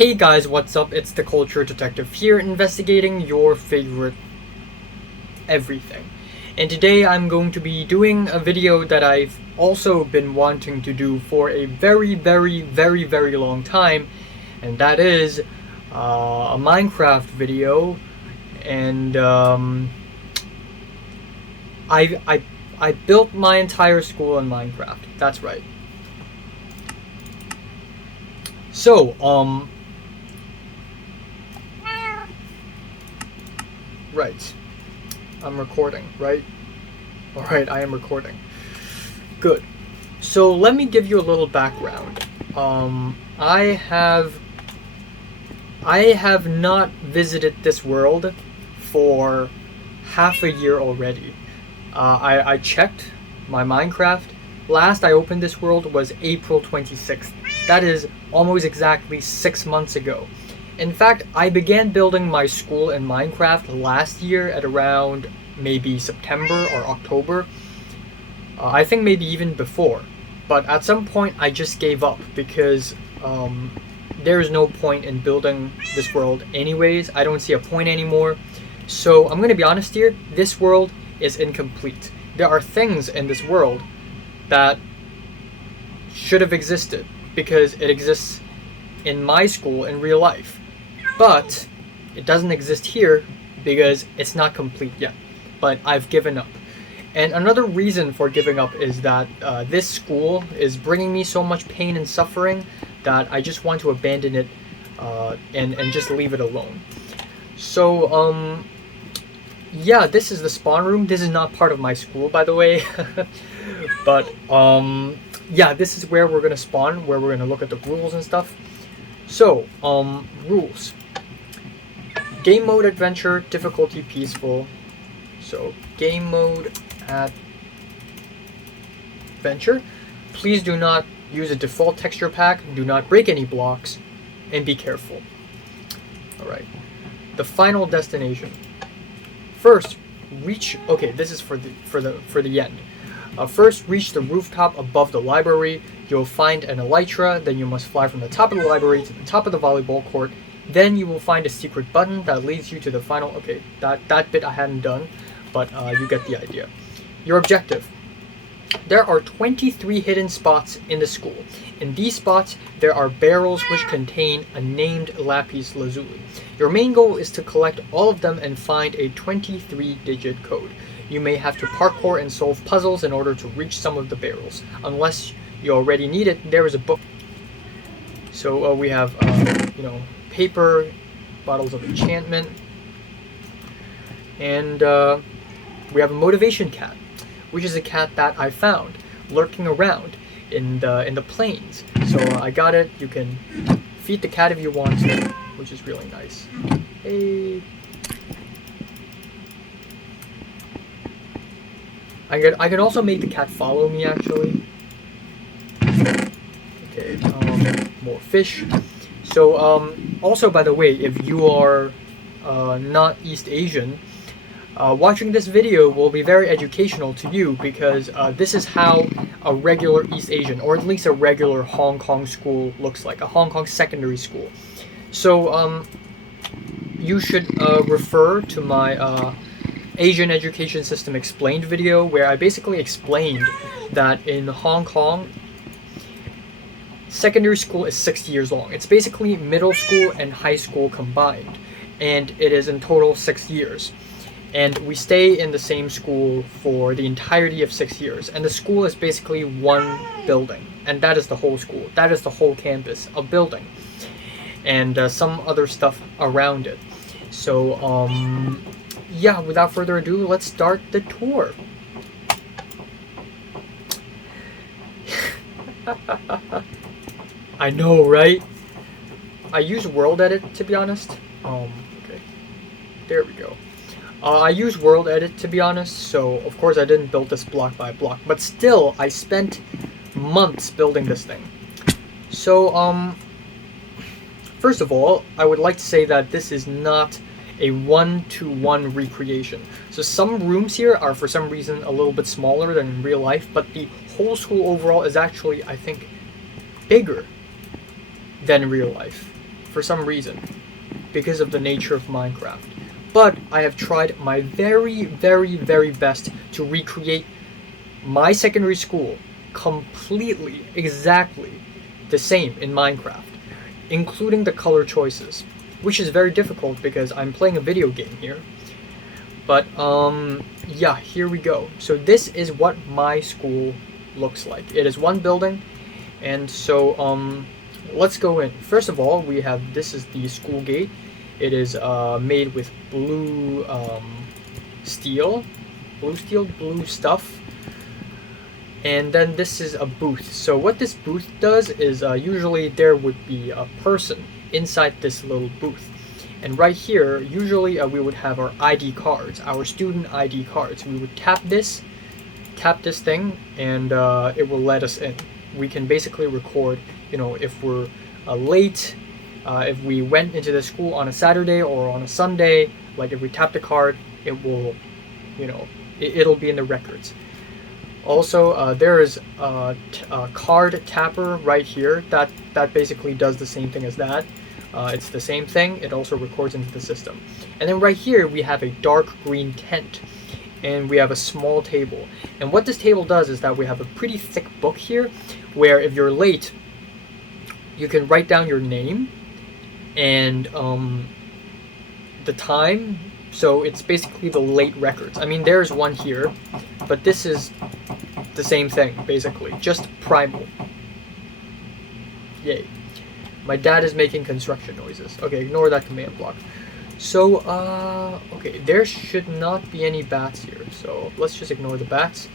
Hey guys, what's up? It's the Culture Detective here, investigating your favorite everything. And today I'm going to be doing a video that I've also been wanting to do for a very long time, and that is a Minecraft video. And I built my entire school in Minecraft. That's right. So, right. I'm recording, right? Alright, I am recording. Good. So let me give you a little background. I have not visited this world for half a year already. I checked my Minecraft. Last I opened this world was April 26th. That is almost exactly 6 months ago. In fact, I began building my school in Minecraft last year at around maybe September or October. I think maybe even before. But at some point I just gave up because there is no point in building this world anyways. I don't see a point anymore. So I'm going to be honest here, this world is incomplete. There are things in this world that should have existed because it exists in my school in real life. But it doesn't exist here because it's not complete yet. But I've given up. And another reason for giving up is that this school is bringing me so much pain and suffering that I just want to abandon it and just leave it alone. So, yeah, this is the spawn room. This is not part of my school, by the way. But, yeah, this is where we're going to spawn, where we're going to look at the rules and stuff. So, rules. Game mode adventure, difficulty peaceful. So, game mode adventure. Please do not use a default texture pack, do not break any blocks, and be careful. Alright. The final destination. First, reach, okay, this is for the end. First, reach the rooftop above the library. You'll find an elytra, then you must fly from the top of the library to the top of the volleyball court. Then you will find a secret button that leads you to the final, okay, that bit I hadn't done, but you get the idea. Your objective. There are 23 hidden spots in the school. In these spots, there are barrels which contain a named lapis lazuli. Your main goal is to collect all of them and find a 23-digit code. You may have to parkour and solve puzzles in order to reach some of the barrels. Unless you already need it, there is a book. So we have, paper, bottles of enchantment, and we have a motivation cat, which is a cat that I found lurking around in the plains. So I got it. You can feed the cat if you want to, which is really nice. Hey. I can also make the cat follow me, actually. Okay, more fish. So, also, by the way, if you are not East Asian, watching this video will be very educational to you because this is how a regular East Asian, or at least a regular Hong Kong school looks like, a Hong Kong secondary school. So, you should refer to my Asian Education System Explained video, where I basically explained that in Hong Kong, secondary school is 6 years long. It's basically middle school and high school combined, and it is in total 6 years. And we stay in the same school for the entirety of 6 years, and the school is basically one building, and that is the whole school. That is the whole campus, a building, and some other stuff around it. So, yeah, without further ado, let's start the tour. I know, right? I use World Edit, to be honest. Okay. There we go. I use World Edit, to be honest, so of course I didn't build this block by block, but still, I spent months building this thing. So, first of all, I would like to say that this is not a one-to-one recreation. So some rooms here are for some reason a little bit smaller than in real life, but the whole school overall is actually, I think, bigger than real life. for some reason, because of the nature of Minecraft. But I have tried my very, very, very best to recreate my secondary school completely, exactly the same in Minecraft, including the color choices, which is very difficult because I'm playing a video game here. But yeah, here we go. So this is what my school looks like. It is one building, and so let's go in. First of all, we have, this is the school gate. It is made with blue steel, blue stuff. And then this is a booth. So what this booth does is usually there would be a person inside this little booth. And right here, usually we would have our ID cards, our student ID cards. We would tap this thing, and it will let us in. We can basically record, you know, if we're late, if we went into the school on a Saturday or on a Sunday, like if we tap the card, it will, you know, it'll be in the records. Also, there is a card tapper right here that basically does the same thing as that. It's the same thing. It also records into the system. And then right here we have a dark green tent, and we have a small table. And what this table does is that we have a pretty thick book here, where if you're late, you can write down your name and the time. So it's basically the late records. I mean, there's one here, but this is the same thing, basically, just primal. Yay. My dad is making construction noises. Okay, ignore that command block. So, okay, there should not be any bats here, so let's just ignore the bats.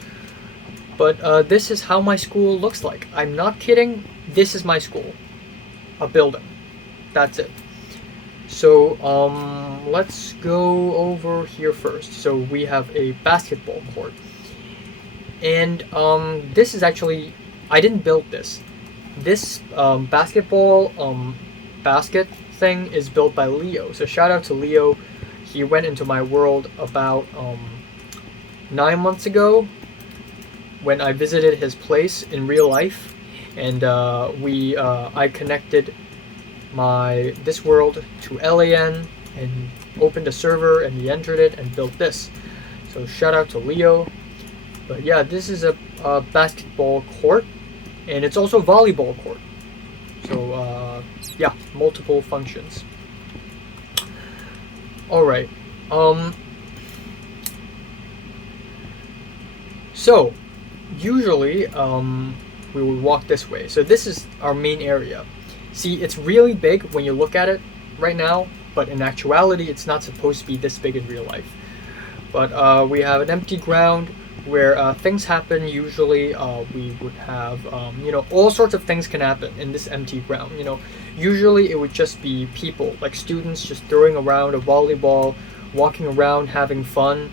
But this is how my school looks like. I'm not kidding. This is my school. A building. That's it. So, let's go over here first. So we have a basketball court. And this is actually, I didn't build this. This basketball basket thing is built by Leo. So shout out to Leo. He went into my world about 9 months ago when I visited his place in real life, and I connected this world to LAN and opened a server, and he entered it and built this. So shout out to Leo. But yeah, this is a basketball court, and it's also a volleyball court. So yeah, multiple functions. Alright. So usually we would walk this way. So this is our main area. See, it's really big when you look at it right now, but in actuality it's not supposed to be this big in real life. But we have an empty ground where things happen. Usually we would have, you know, all sorts of things can happen in this empty ground. You know, usually it would just be people, like students just throwing around a volleyball, walking around having fun.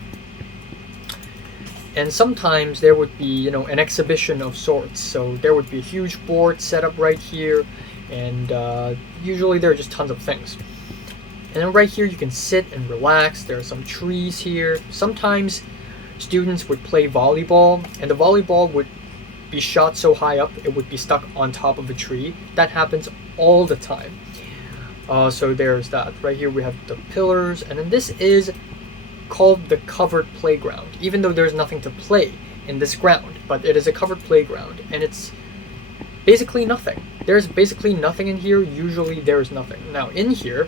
And sometimes there would be, you know, an exhibition of sorts. So there would be a huge board set up right here, and usually there are just tons of things. And then right here you can sit and relax. There are some trees here. Sometimes students would play volleyball, and the volleyball would be shot so high up it would be stuck on top of a tree. That happens all the time. So there's that. Right here we have the pillars, and then this is called the covered playground, even though there's nothing to play in this ground, but it is a covered playground, and it's basically nothing. There's basically nothing in here. Usually there's nothing. Now in here,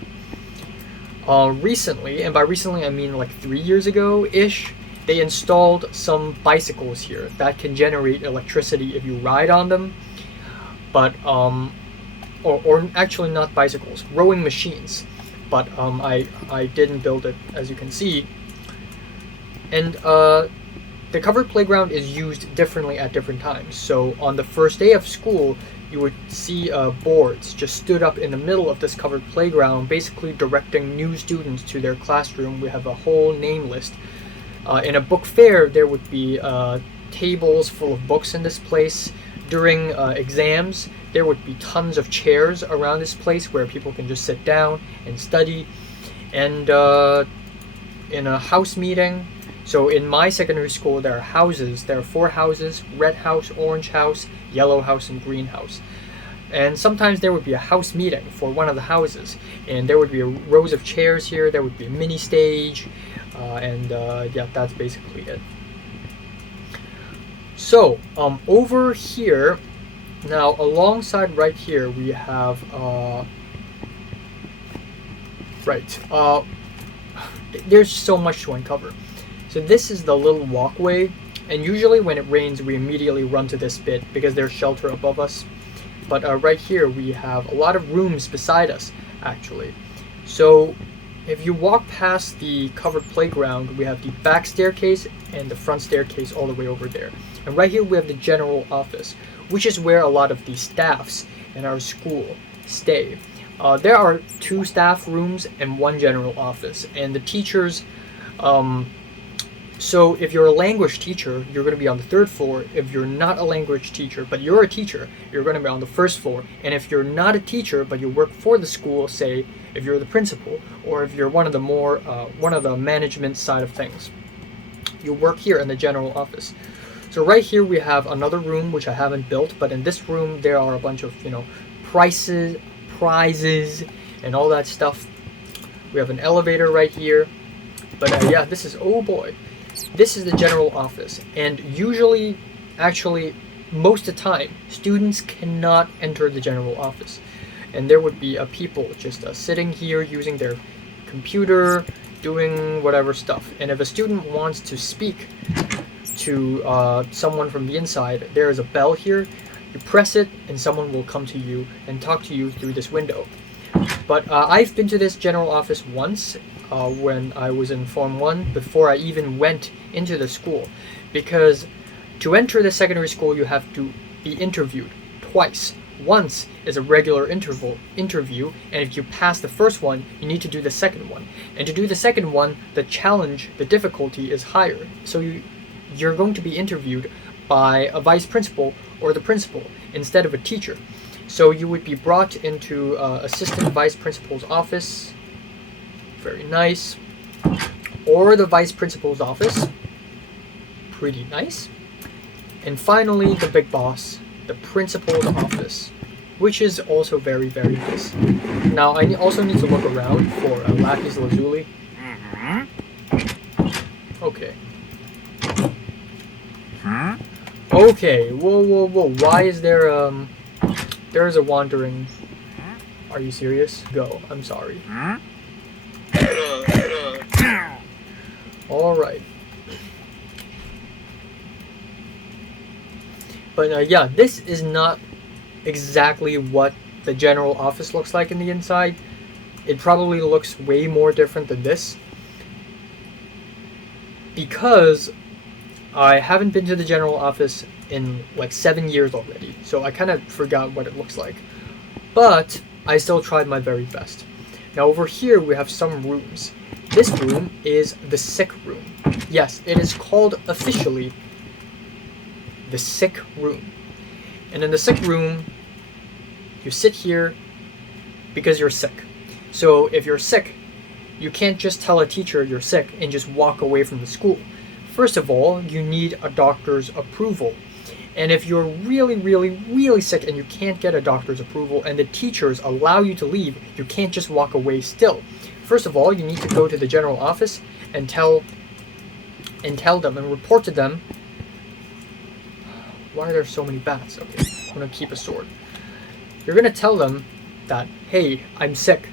recently, and by recently I mean like 3 years ago-ish, they installed some bicycles here that can generate electricity if you ride on them. But or actually not bicycles, rowing machines. But I didn't build it, as you can see. And the covered playground is used differently at different times. So on the first day of school, you would see boards just stood up in the middle of this covered playground, basically directing new students to their classroom. We have a whole name list. In a book fair, there would be tables full of books in this place. During exams, there would be tons of chairs around this place where people can just sit down and study. And in a house meeting, so in my secondary school, there are houses. There are 4 houses: red house, orange house, yellow house, and green house. And sometimes there would be a house meeting for one of the houses, and there would be rows of chairs here, there would be a mini stage, and yeah, that's basically it. So over here, now alongside right here we have there's so much to uncover. So this is the little walkway, and usually when it rains we immediately run to this bit because there's shelter above us. But right here we have a lot of rooms beside us, actually. So if you walk past the covered playground, we have the back staircase and the front staircase all the way over there. And right here we have the general office, which is where a lot of the staffs in our school stay. There are 2 staff rooms and 1 general office, and the teachers, so if you're a language teacher, you're going to be on the 3rd floor. If you're not a language teacher, but you're a teacher, you're going to be on the 1st floor. And if you're not a teacher, but you work for the school, say if you're the principal, or if you're one of the management side of things, you work here in the general office. So right here we have another room which I haven't built, but in this room there are a bunch of prizes and all that stuff. We have an elevator right here. But yeah, this is, oh boy, this is the general office, and usually, actually, most of the time, students cannot enter the general office, and there would be people just sitting here using their computer, doing whatever stuff. And if a student wants to speak to someone from the inside, there is a bell here. You press it, and someone will come to you and talk to you through this window. But I've been to this general office once when I was in Form 1, before I even went into the school. Because to enter the secondary school, you have to be interviewed twice. Once is a regular interview, and if you pass the first one, you need to do the second one. And to do the second one, the challenge, the difficulty is higher. So you're going to be interviewed by a vice principal or the principal instead of a teacher. So you would be brought into assistant vice principal's office, very nice, or the vice principal's office, pretty nice, and finally the big boss, the principal's office, which is also very, very nice. Now I also need to look around for lapis lazuli. Okay. Okay, whoa, why is there there's a wandering... Are you serious? Go, I'm sorry. Alright. But yeah, this is not exactly what the general office looks like in the inside. It probably looks way more different than this, because I haven't been to the general office in like 7 years already, so I kind of forgot what it looks like. But I still tried my very best. Now over here we have some rooms. This room is the sick room. Yes, it is called officially the sick room. And in the sick room, you sit here because you're sick. So if you're sick, you can't just tell a teacher you're sick and just walk away from the school. First of all, you need a doctor's approval. And if you're really, really, really sick and you can't get a doctor's approval and the teachers allow you to leave, you can't just walk away still. First of all, you need to go to the general office and tell them and report to them. Why are there so many bats? Okay, I'm gonna keep a sword. You're gonna tell them that, hey, I'm sick.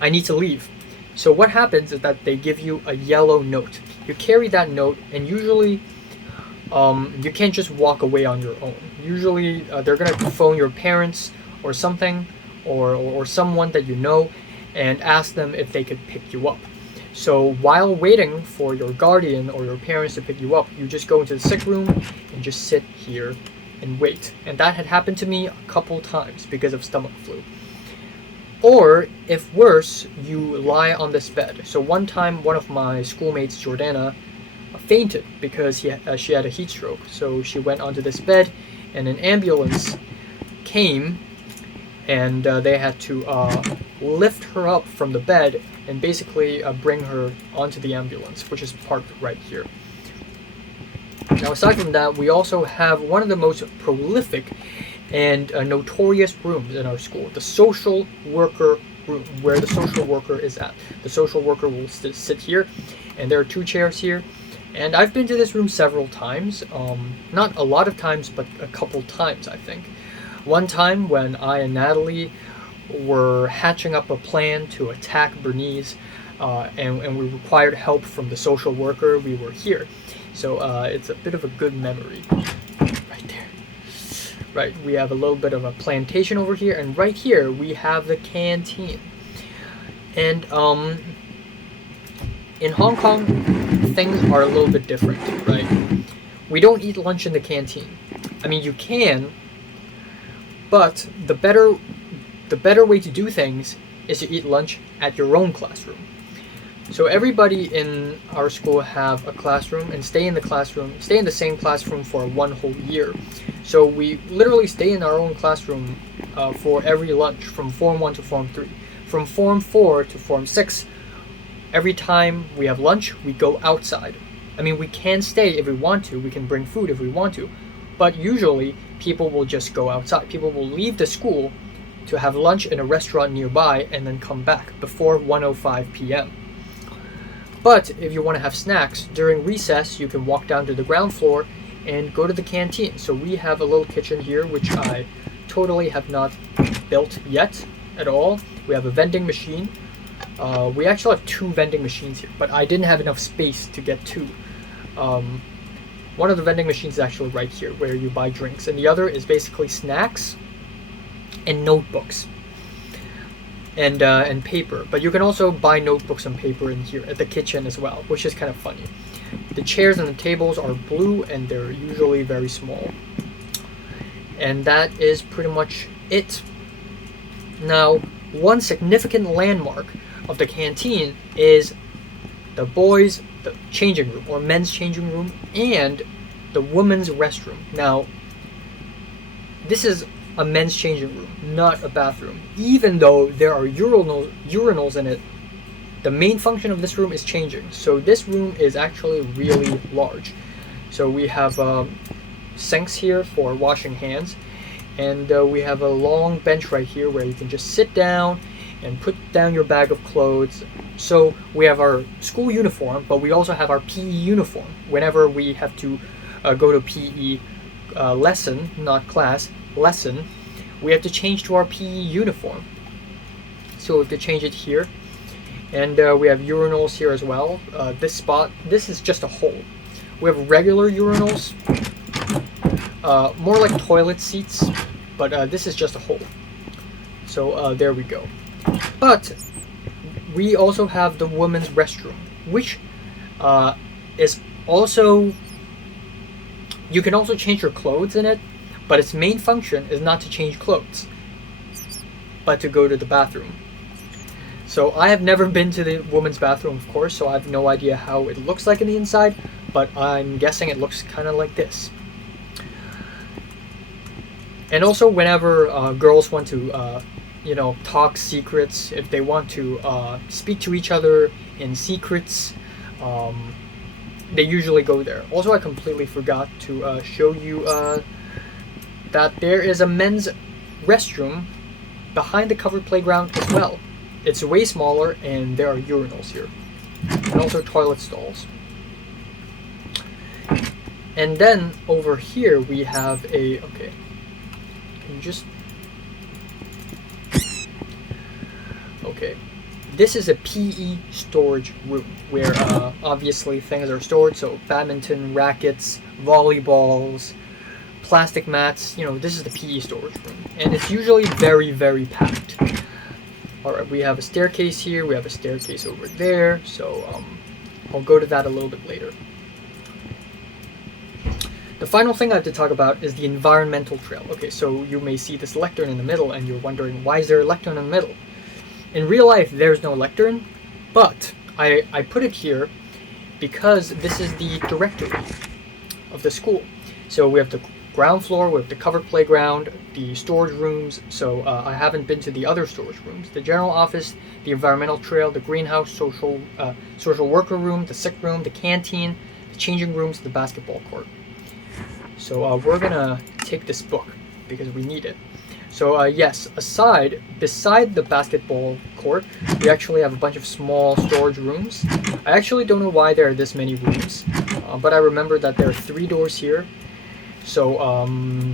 I need to leave. So what happens is that they give you a yellow note. You carry that note, and usually you can't just walk away on your own. Usually they're going to phone your parents or something, or someone that you know, and ask them if they could pick you up. So while waiting for your guardian or your parents to pick you up, you just go into the sick room and just sit here and wait. And that had happened to me a couple times because of stomach flu. Or, if worse, you lie on this bed. So one time, one of my schoolmates, Jordana, fainted because she had a heat stroke. So she went onto this bed, and an ambulance came, and they had to lift her up from the bed and basically bring her onto the ambulance, which is parked right here. Now, aside from that, we also have one of the most prolific and notorious rooms in our school. The social worker room, where the social worker is at. The social worker will sit here, and there are 2 chairs here. And I've been to this room several times. Not a lot of times, but a couple times, I think. One time when I and Natalie were hatching up a plan to attack Bernice, and we required help from the social worker, we were here. So it's a bit of a good memory. Right there. Right, we have a little bit of a plantation over here, and right here we have the canteen. And in Hong Kong, things are a little bit different, right? We don't eat lunch in the canteen. I mean, you can, but the better way to do things is to eat lunch at your own classroom. So everybody in our school have a classroom and stay in the same classroom for 1 whole year. So we literally stay in our own classroom for every lunch from Form 1 to Form 3. From Form 4 to Form 6, every time we have lunch, we go outside. I mean, we can stay if we want to, we can bring food if we want to, but usually people will just go outside. People will leave the school to have lunch in a restaurant nearby and then come back before 1:05 p.m. But if you want to have snacks, during recess, you can walk down to the ground floor and go to the canteen. So we have a little kitchen here, which I totally have not built yet at all. We have a vending machine. We actually have 2 vending machines here, but I didn't have enough space to get 2. One of the vending machines is actually right here, where you buy drinks, and the other is basically snacks and notebooks and paper. But you can also buy notebooks and paper in here at the kitchen as well, which is kind of funny. The chairs and the tables are blue, and they're usually very small. And that is pretty much it. Now, one significant landmark of the canteen is the changing room, or men's changing room, and the women's restroom. Now, this is a men's changing room, not a bathroom. Even though there are urinals in it, the main function of this room is changing. So this room is actually really large. So we have sinks here for washing hands, and we have a long bench right here where you can just sit down and put down your bag of clothes. So we have our school uniform, but we also have our PE uniform. Whenever we have to go to PE lesson, not class, lesson, we have to change to our PE uniform. So we have to change it here. And we have urinals here as well. This is just a hole. We have regular urinals, more like toilet seats, but this is just a hole. So there we go. But we also have the women's restroom, which is also, you can also change your clothes in it, but its main function is not to change clothes, but to go to the bathroom. So I have never been to the women's bathroom, of course, so I have no idea how it looks like in the inside, but I'm guessing it looks kind of like this. And also, whenever girls want to talk secrets, if they want to speak to each other in secrets, they usually go there. Also, I completely forgot to show you that there is a men's restroom behind the covered playground as well. It's way smaller, and there are urinals here, and also toilet stalls. And then over here we have a, okay, can you just, okay, this is a PE storage room where obviously things are stored. So badminton rackets, volleyballs, plastic mats, this is the PE storage room, and it's usually very, very packed. Alright, we have a staircase here, we have a staircase over there, so I'll go to that a little bit later. The final thing I have to talk about is the environmental trail. Okay, so you may see this lectern in the middle, and you're wondering, why is there a lectern in the middle? In real life, there's no lectern, but I put it here because this is the directory of the school. So we have the ground floor, we have the covered playground, the storage rooms. So I haven't been to the other storage rooms. The general office, the environmental trail, the greenhouse, social worker room, the sick room, the canteen, the changing rooms, the basketball court. So we're gonna take this book. because we need it. So yes, beside the basketball court, we actually have a bunch of small storage rooms. I actually don't know why there are this many rooms, but I remember that there are 3 doors here, so I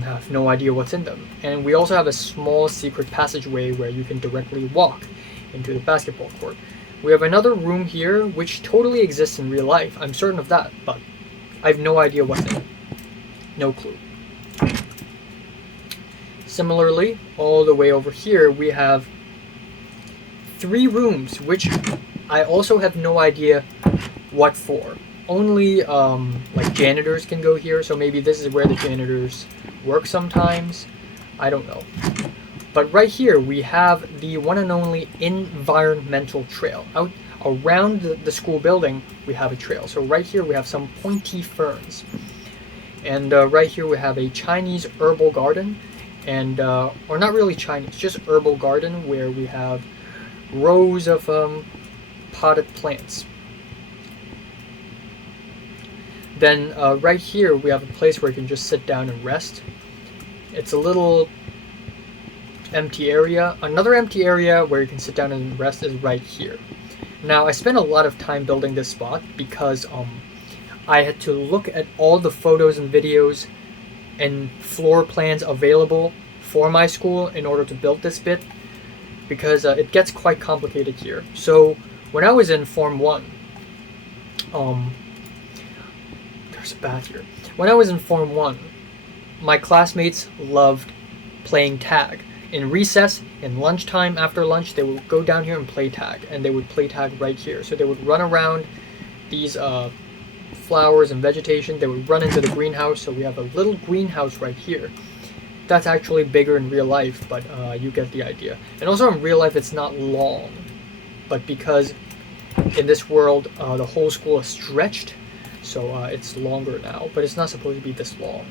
have no idea what's in them. And we also have a small secret passageway where you can directly walk into the basketball court. We have another room here which totally exists in real life. I'm certain of that, but I have no idea what's in it. No clue. Similarly, all the way over here, we have 3 rooms, which I also have no idea what for. Only like janitors can go here, so maybe this is where the janitors work sometimes. I don't know. But right here, we have the one and only environmental trail. Out around the school building, we have a trail. So right here, we have some pointy ferns. And right here, we have a Chinese herbal garden. And or not really Chinese, just herbal garden where we have rows of potted plants. Then right here we have a place where you can just sit down and rest. It's a little empty area. Another empty area where you can sit down and rest is right here. Now I spent a lot of time building this spot because I had to look at all the photos and videos and floor plans available for my school in order to build this bit, because it gets quite complicated here. So when I was in Form 1, there's a bat here. When I was in Form 1, my classmates loved playing tag. In recess, in lunchtime, after lunch, they would go down here and play tag, and they would play tag right here. So they would run around these flowers and vegetation. They would run into the greenhouse. So we have a little greenhouse right here. That's actually bigger in real life, but you get the idea. And also in real life, it's not long, but because in this world the whole school is stretched, so it's longer now, but it's not supposed to be this long.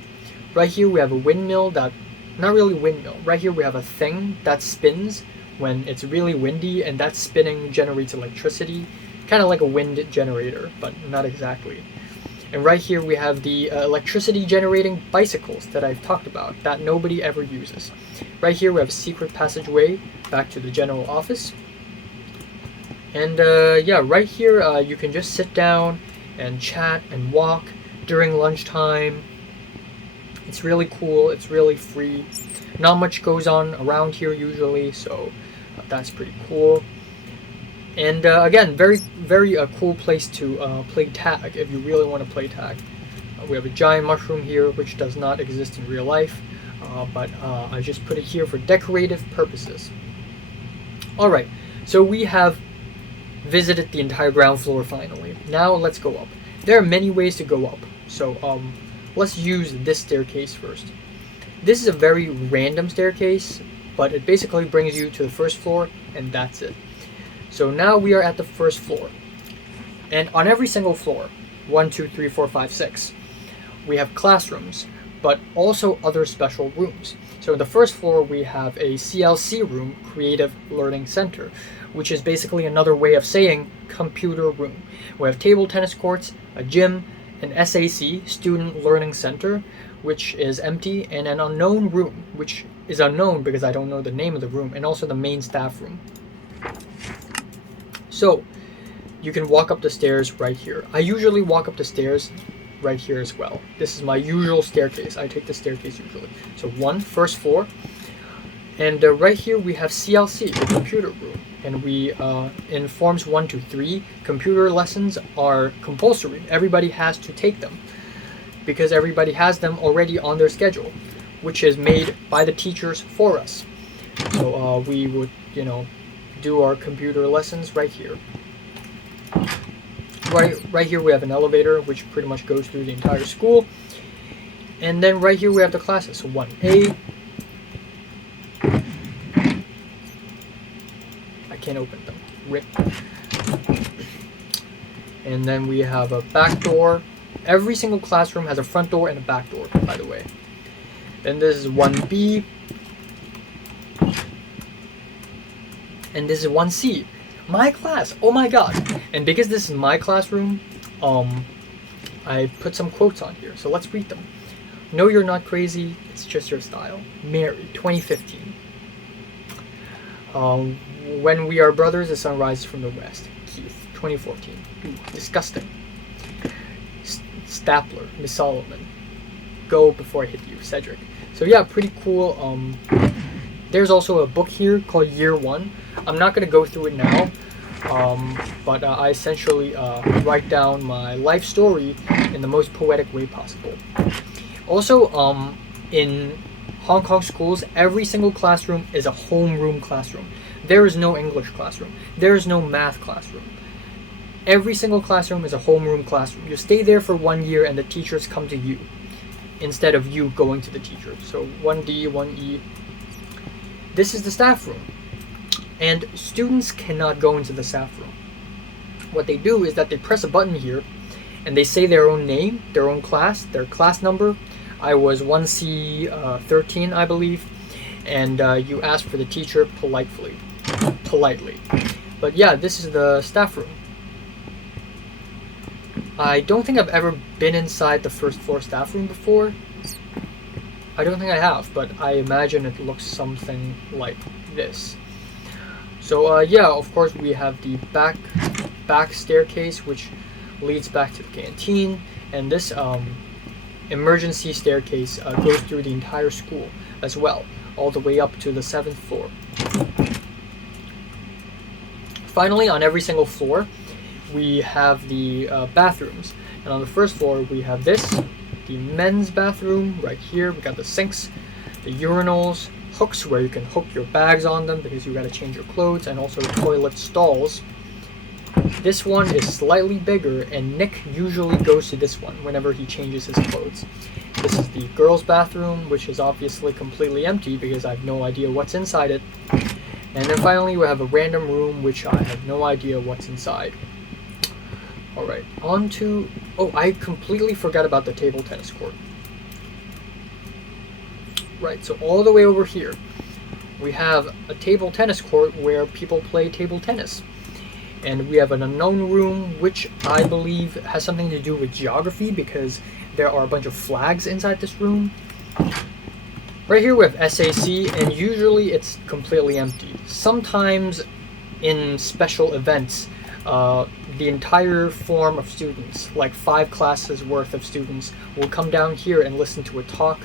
Right here we have a windmill that, not really windmill, right here we have a thing that spins when it's really windy, and that spinning generates electricity, kind of like a wind generator, but not exactly. And right here we have the electricity generating bicycles that I've talked about that nobody ever uses. Right here we have a secret passageway back to the general office. And yeah, right here you can just sit down and chat and walk during lunchtime. It's really cool, it's really free. Not much goes on around here usually, so that's pretty cool. And again, very cool place to play tag if you really want to play tag. We have a giant mushroom here which does not exist in real life, but I just put it here for decorative purposes. Alright, so we have visited the entire ground floor finally. Now let's go up. There are many ways to go up, so let's use this staircase first. This is a very random staircase, but it basically brings you to the first floor, and that's it. So now we are at the first floor, and on every single floor, 1, 2, 3, 4, 5, 6, we have classrooms, but also other special rooms. So in the first floor we have a CLC room, Creative Learning Center, which is basically another way of saying computer room. We have table tennis courts, a gym, an SAC, Student Learning Center, which is empty, and an unknown room, which is unknown because I don't know the name of the room, and also the main staff room. So you can walk up the stairs right here. I usually walk up the stairs right here as well. This is my usual staircase. I take the staircase usually. So first floor, and right here we have CLC, the computer room, and we in forms 1 to 3, computer lessons are compulsory. Everybody has to take them because everybody has them already on their schedule, which is made by the teachers for us. So we would, do our computer lessons right here. Right here we have an elevator which pretty much goes through the entire school, and then right here we have the classes. So 1A, I can't open them, rip. And then we have a back door. Every single classroom has a front door and a back door, by the way. Then this is 1B, and this is 1C. My class, oh my god. And because this is my classroom, I put some quotes on here, so let's read them. No, you're not crazy. It's just your style. Mary, 2015. When We Are Brothers, the Sun Rises from the West. Keith, 2014. Ooh, disgusting. Stapler, Miss Solomon. Go Before I Hit You, Cedric. So yeah, pretty cool. There's also a book here called Year One. I'm not going to go through it now, but I essentially write down my life story in the most poetic way possible. Also, in Hong Kong schools, every single classroom is a homeroom classroom. There is no English classroom. There is no math classroom. Every single classroom is a homeroom classroom. You stay there for 1 year and the teachers come to you instead of you going to the teacher. So 1D, 1E. This is the staff room. And students cannot go into the staff room. What they do is that they press a button here and they say their own name, their own class, their class number. I was 1C13, I believe. And you ask for the teacher politely. But yeah, this is the staff room. I don't think I've ever been inside the first floor staff room before. I don't think I have, but I imagine it looks something like this. So yeah, of course we have the back staircase, which leads back to the canteen, and this emergency staircase goes through the entire school as well, all the way up to the 7th floor. Finally, on every single floor, we have the bathrooms, and on the first floor we have this, the men's bathroom right here. We got the sinks, the urinals, hooks where you can hook your bags on them because you got to change your clothes, and also toilet stalls. This one is slightly bigger, and Nick usually goes to this one whenever he changes his clothes. This is the girls' bathroom, which is obviously completely empty because I have no idea what's inside it. And then finally we have a random room, which I have no idea what's inside. Alright, on to... Oh, I completely forgot about the table tennis court. Right, so all the way over here, we have a table tennis court where people play table tennis. And we have an unknown room, which I believe has something to do with geography because there are a bunch of flags inside this room. Right here we have SAC, and usually it's completely empty. Sometimes in special events, the entire form of students, like 5 classes worth of students, will come down here and listen to a talk,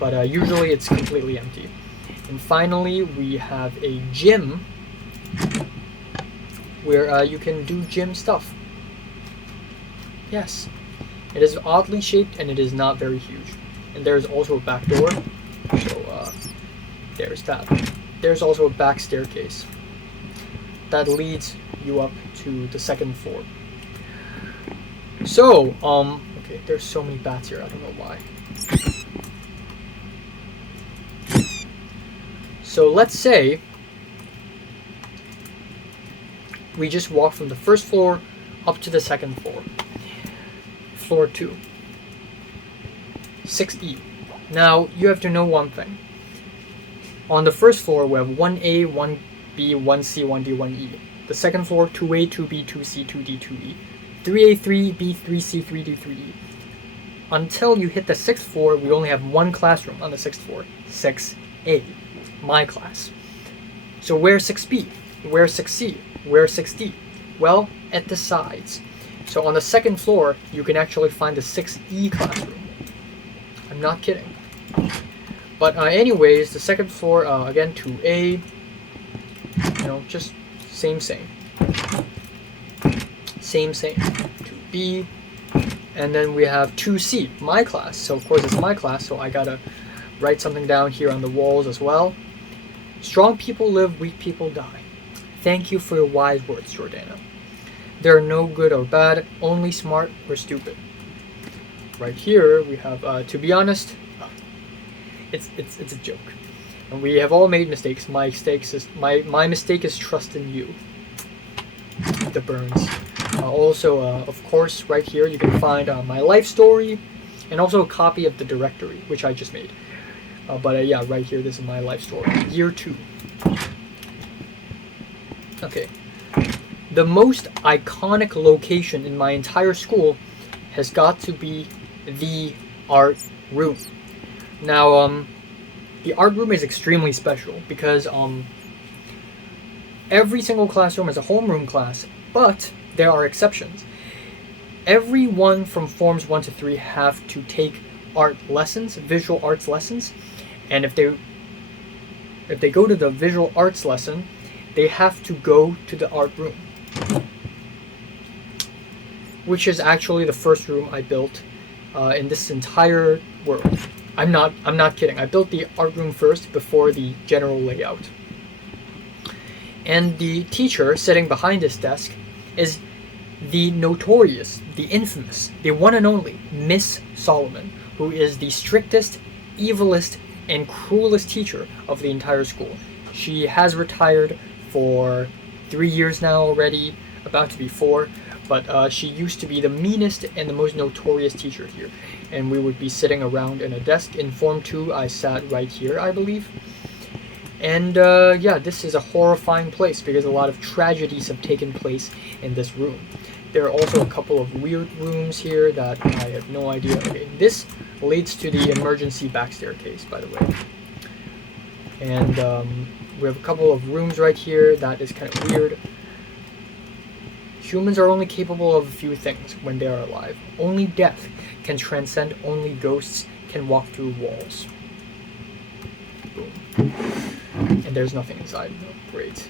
but usually it's completely empty. And finally, we have a gym where you can do gym stuff. Yes, it is oddly shaped and it is not very huge. And there's also a back door, so there's that. There's also a back staircase that leads you up to the 2nd floor. So, okay, there's so many bats here, I don't know why. So let's say we just walk from the 1st floor up to the 2nd floor. Floor 2. 6E. Now, you have to know one thing. On the 1st floor, we have 1A, 1B, 1C, 1D, 1E. The 2nd floor, 2A, 2B, 2C, 2D, 2E. 3A, 3B, 3C, 3D, 3E. Until you hit the 6th floor, we only have one classroom on the 6th floor. 6A. My class. So where's 6B? Where's 6C? Where's 6D? Well, at the sides. So on the 2nd floor, you can actually find the 6E classroom. I'm not kidding. But anyways, the 2nd floor, again, 2A. You know, just same. Same. 2B. And then we have 2C, my class. So of course it's my class, so I gotta write something down here on the walls as well. Strong people live, weak people die. Thank you for your wise words, Jordana. There are no good or bad, only smart or stupid. Right here we have, to be honest, it's a joke. And we have all made mistakes. My mistake is trust in you. The burns. Also, of course, right here you can find my life story and also a copy of the directory, which I just made. But yeah, right here, this is my life story. Year 2. Okay. The most iconic location in my entire school has got to be the art room. Now, the art room is extremely special because every single classroom is a homeroom class, but there are exceptions. Everyone from forms 1 to 3 have to take art lessons, visual arts lessons, and if they go to the visual arts lesson, they have to go to the art room, which is actually the first room I built in this entire world. I'm not kidding. I built the art room first before the general layout. And the teacher sitting behind this desk is the notorious, the infamous, the one and only Miss Solomon, who is the strictest, evilest, and cruelest teacher of the entire school. She has retired for 3 years now already, about to be 4, but she used to be the meanest and the most notorious teacher here. And we would be sitting around in a desk. In Form 2, I sat right here, I believe. And yeah, this is a horrifying place because a lot of tragedies have taken place in this room. There are also a couple of weird rooms here that I have no idea. Okay, this leads to the emergency back staircase, by the way. And we have a couple of rooms right here that is kind of weird. Humans are only capable of a few things when they are alive. Only death can transcend, only ghosts can walk through walls. Boom. And there's nothing inside. Oh, great.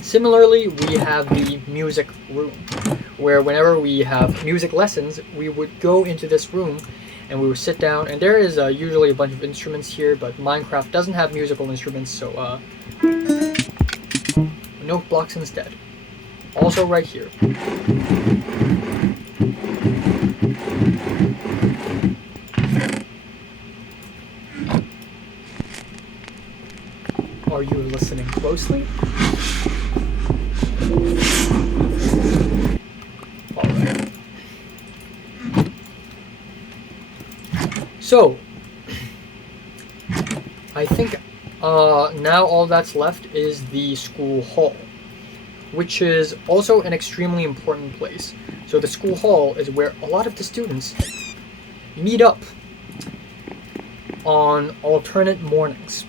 Similarly, we have the music room, where whenever we have music lessons, we would go into this room and we would sit down, and there is usually a bunch of instruments here, but Minecraft doesn't have musical instruments, so note blocks instead. Also right here. Are you listening closely? Alright. So, I think now all that's left is the school hall, which is also an extremely important place. So the school hall is where a lot of the students meet up on alternate mornings.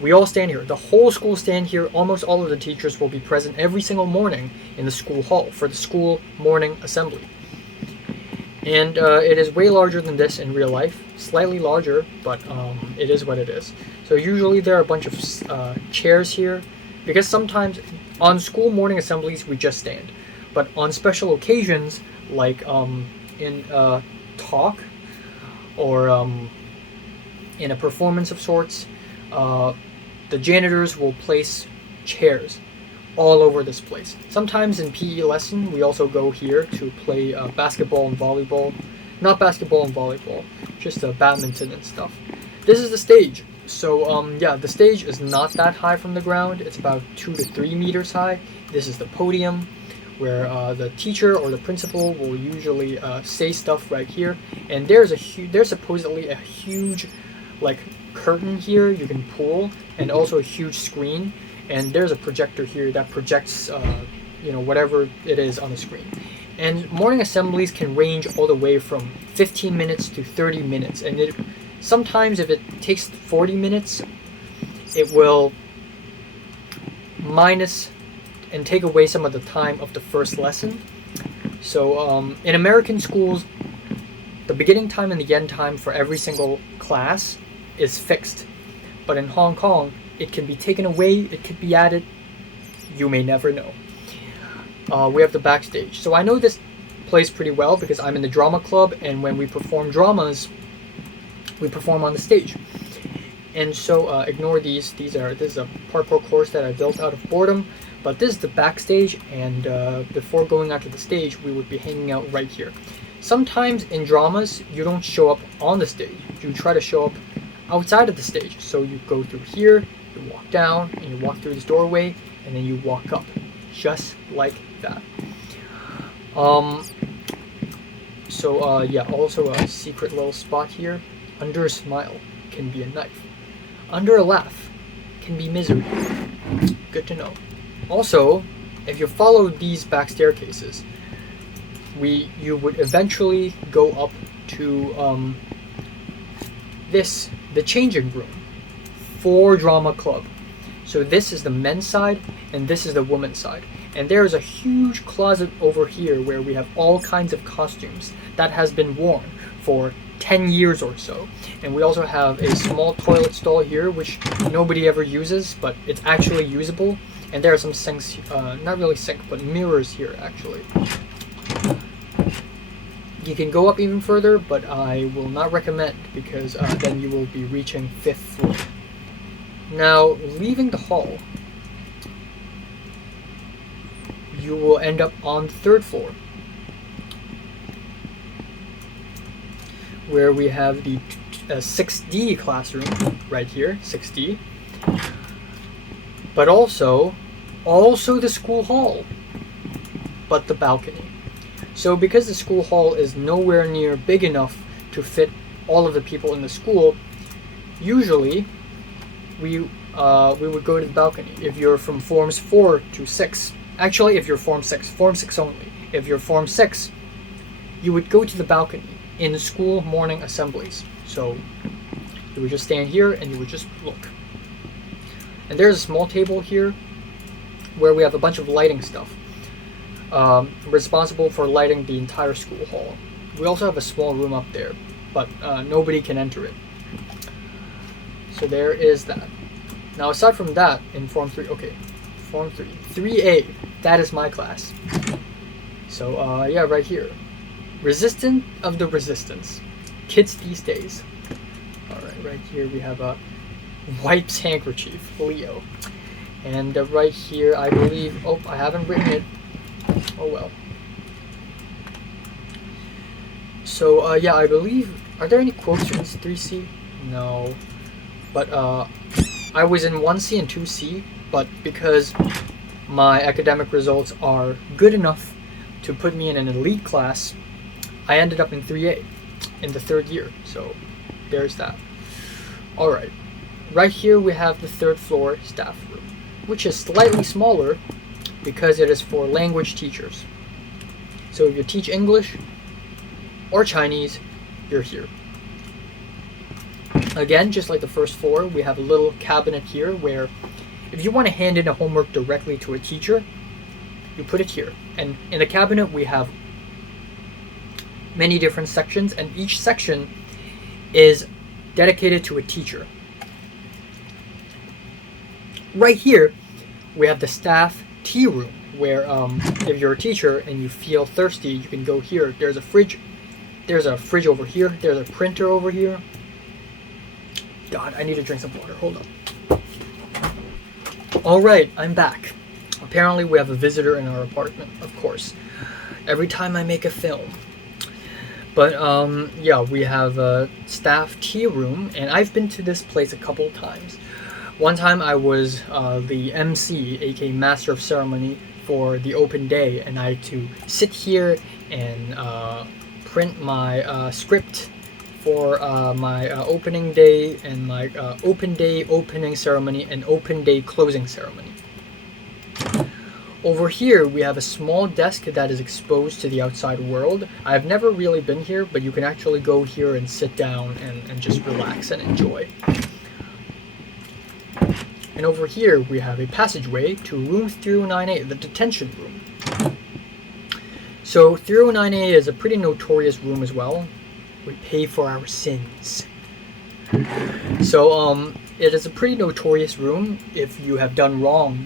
We all stand here. The whole school stand here. Almost all of the teachers will be present every single morning in the school hall for the school morning assembly. And it is way larger than this in real life. Slightly larger, but it is what it is. So usually there are a bunch of chairs here, because sometimes on school morning assemblies we just stand. But on special occasions, like in a talk or in a performance of sorts, the janitors will place chairs all over this place. Sometimes in PE lesson, we also go here to play basketball and volleyball. Not basketball and volleyball, just badminton and stuff. This is the stage. So yeah, the stage is not that high from the ground. It's about 2 to 3 meters high. This is the podium, where the teacher or the principal will usually say stuff right here. And there's supposedly a huge, like, curtain here you can pull, and also a huge screen, and there's a projector here that projects whatever it is on the screen. And morning assemblies can range all the way from 15 minutes to 30 minutes, and sometimes if it takes 40 minutes, it will minus and take away some of the time of the first lesson. So in American schools, the beginning time and the end time for every single class is fixed, but in Hong Kong it can be taken away, it could be added, you may never know. We have the backstage. So I know this place pretty well because I'm in the drama club, and when we perform dramas, we perform on the stage. And so ignore these. This is a parkour course that I built out of boredom, but this is the backstage, and before going out to the stage, we would be hanging out right here. Sometimes in dramas, you don't show up on the stage. You try to show up outside of the stage. So you go through here, you walk down, and you walk through this doorway, and then you walk up, just like that. Yeah, also a secret little spot here. Under a smile can be a knife. Under a laugh can be misery. Good to know. Also, if you follow these back staircases, you would eventually go up to the changing room for drama club. So this is the men's side and this is the women's side. And there is a huge closet over here where we have all kinds of costumes that has been worn for 10 years or so. And we also have a small toilet stall here which nobody ever uses, but it's actually usable. And there are some sinks, not really sink, but mirrors here actually. You can go up even further, but I will not recommend because then you will be reaching 5th floor. Now, leaving the hall, you will end up on the 3rd floor, where we have the 6D classroom right here, 6D, but also the school hall, but the balcony. So because the school hall is nowhere near big enough to fit all of the people in the school, usually we would go to the balcony. If you're from forms 4 to 6, actually if you're form 6 only. If you're form 6, you would go to the balcony in the school morning assemblies. So you would just stand here and you would just look. And there's a small table here where we have a bunch of lighting stuff. Responsible for lighting the entire school hall. We also have a small room up there, but nobody can enter it. So there is that. Now aside from that, in Form 3, Form 3, 3A, that is my class. So yeah, right here. Resistant of the Resistance. Kids these days. Alright, right here we have a wipes handkerchief, Leo. And right here, I believe, I haven't written it. Oh well. So yeah, I believe, are there any quotes in 3C? No. But I was in 1C and 2C, but because my academic results are good enough to put me in an elite class, I ended up in 3A in the 3rd year. So there's that. Alright. Right here we have the 3rd floor staff room, which is slightly smaller because it is for language teachers. So if you teach English or Chinese, you're here. Again, just like the first floor, we have a little cabinet here where if you want to hand in a homework directly to a teacher, you put it here. And in the cabinet we have many different sections, and each section is dedicated to a teacher. Right here we have the staff tea room where if you're a teacher and you feel thirsty, you can go here. There's a fridge over here, there's a printer over here. God, I need to drink some water. Hold on. Alright, I'm back. Apparently we have a visitor in our apartment, of course. Every time I make a film. But yeah, we have a staff tea room, and I've been to this place a couple times. One time I was the MC, aka Master of Ceremony, for the open day, and I had to sit here and print my script for my opening day and my open day opening ceremony and open day closing ceremony. Over here we have a small desk that is exposed to the outside world. I've never really been here, but you can actually go here and sit down and just relax and enjoy. And over here we have a passageway to room 309A, the detention room. So 309A is a pretty notorious room as well. We pay for our sins. So it is a pretty notorious room. If you have done wrong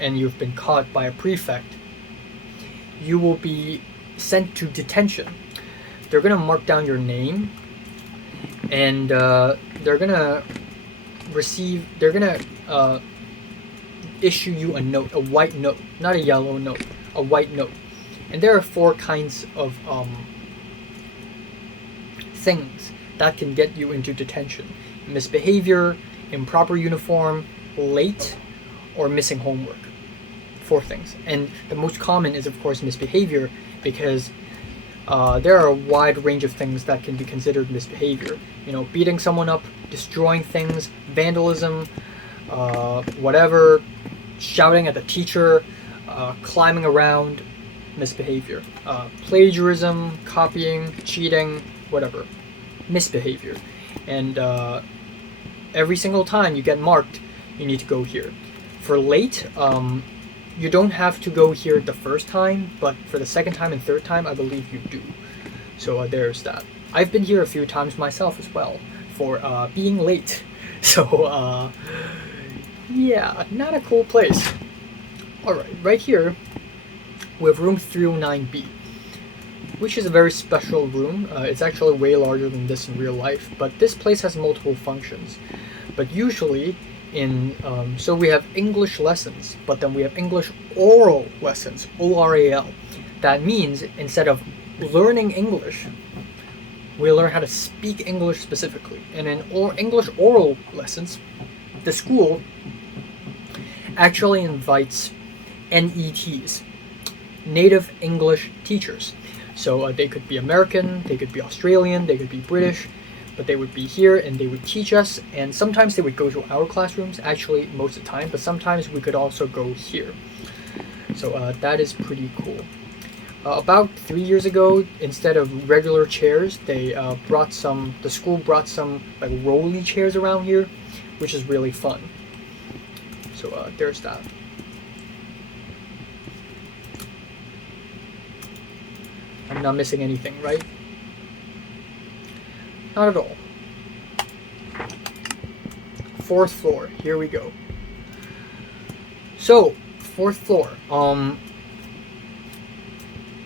and you've been caught by a prefect, you will be sent to detention. They're gonna mark down your name, and they're gonna issue you a note, a white note, not a yellow note, a white note. And there are 4 kinds of things that can get you into detention: misbehavior, improper uniform, late, or missing homework. 4 things. And the most common is, of course, misbehavior, because there are a wide range of things that can be considered misbehavior. You know, beating someone up, destroying things, vandalism, whatever, shouting at the teacher, climbing around, misbehavior. Plagiarism, copying, cheating, whatever. Misbehavior. And every single time you get marked, you need to go here. For late, you don't have to go here the first time, but for the second time and third time, I believe you do. So there's that. I've been here a few times myself as well for being late. So yeah, not a cool place. Alright, right here we have room 309B, which is a very special room. It's actually way larger than this in real life, but this place has multiple functions. But usually so we have English lessons, but then we have English oral lessons, ORAL. That means instead of learning English, we learn how to speak English specifically. And in English oral lessons, the school actually invites NETs, native English teachers. So they could be American, they could be Australian, they could be British, but they would be here and they would teach us, and sometimes they would go to our classrooms, actually most of the time, but sometimes we could also go here. So that is pretty cool. About 3 years ago, instead of regular chairs, the school brought some like rolly chairs around here, which is really fun. So there's that. I'm not missing anything, right? Not at all. 4th floor, here we go. So, 4th floor.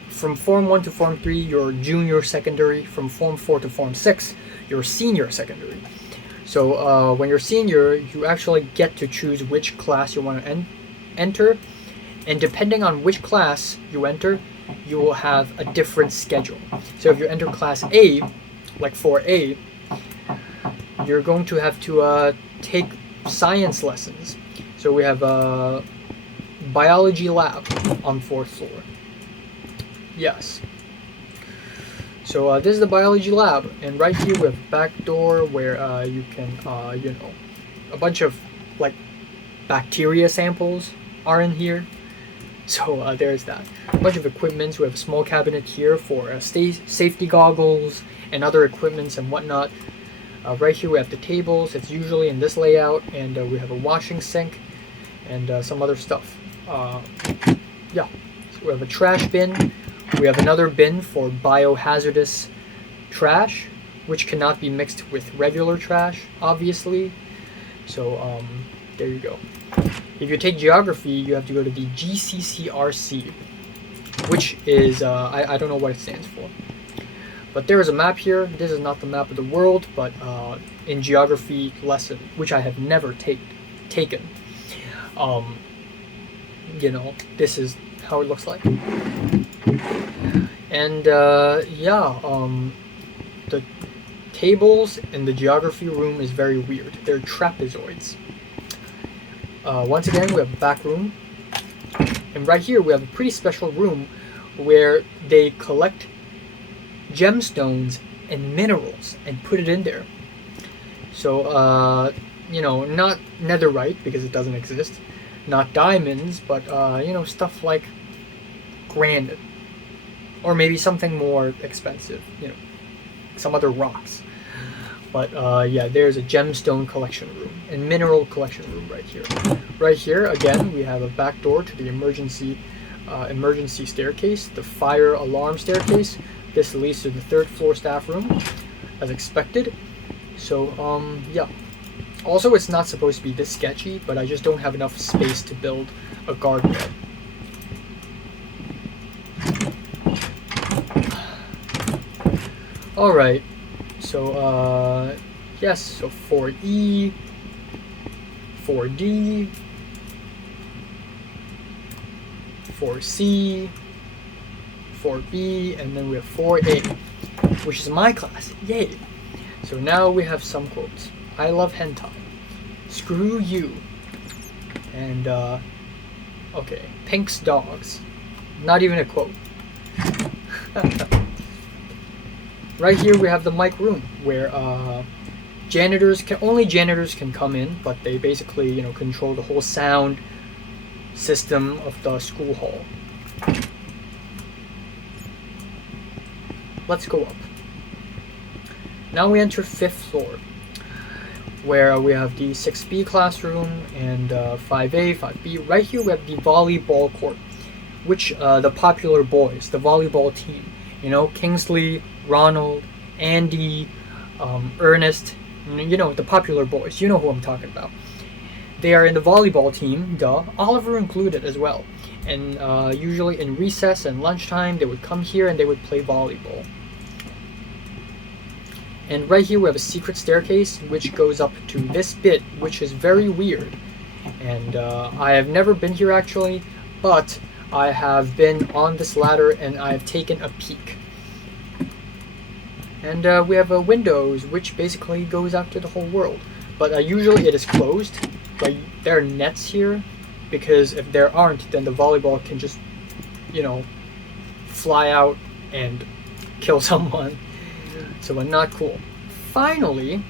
From Form 1 to Form 3, you're junior secondary. From Form 4 to Form 6, you're senior secondary. So when you're senior, you actually get to choose which class you want to enter. And depending on which class you enter, you will have a different schedule. So if you enter Class A, like 4A, you're going to have to take science lessons. So we have a biology lab on 4th floor. Yes. So this is the biology lab, and right here we have a back door where you can, a bunch of like bacteria samples are in here. So there's that. A bunch of equipments. We have a small cabinet here for safety goggles and other equipments and whatnot. Right here we have the tables. It's usually in this layout, and we have a washing sink and some other stuff. Yeah. So we have a trash bin. We have another bin for biohazardous trash, which cannot be mixed with regular trash, obviously. So there you go. If you take geography, you have to go to the GCCRC, which is, I don't know what it stands for. But there is a map here. This is not the map of the world, but in geography lesson, which I have never taken, this is how it looks like. And the tables in the geography room is very weird. They're trapezoids. Once again, we have a back room, and right here we have a pretty special room where they collect gemstones and minerals and put it in there. So not netherite because it doesn't exist, not diamonds, but stuff like granite, or maybe something more expensive, some other rocks. But yeah, there's a gemstone collection room and mineral collection room right here. Right here, again, we have a back door to the emergency staircase, the fire alarm staircase. This leads to the 3rd floor staff room, as expected. So yeah. Also, it's not supposed to be this sketchy, but I just don't have enough space to build a garden bed. Alright, so yes, so 4E, 4D, 4C, 4B, and then we have 4A, which is my class. Yay! So now we have some quotes. I love hentai. Screw you. And okay, Pink's dogs. Not even a quote. Right here we have the mic room where only janitors can come in, but they basically control the whole sound system of the school hall. let's go up. Now we enter 5th floor, where we have the 6B classroom and 5A, 5B. Right here we have the volleyball court, which the popular boys, the volleyball team, you know, Kingsley, Ronald, Andy, Ernest, you know, the popular boys, you know who I'm talking about. They are in the volleyball team, duh, Oliver included as well. And usually in recess and lunchtime, they would come here and they would play volleyball. And right here we have a secret staircase which goes up to this bit, which is very weird. And I have never been here actually, but I have been on this ladder and I have taken a peek. And we have windows, which basically goes out to the whole world. But usually it is closed. But there are nets here, because if there aren't, then the volleyball can just, you know, fly out and kill someone. So not cool. Finally,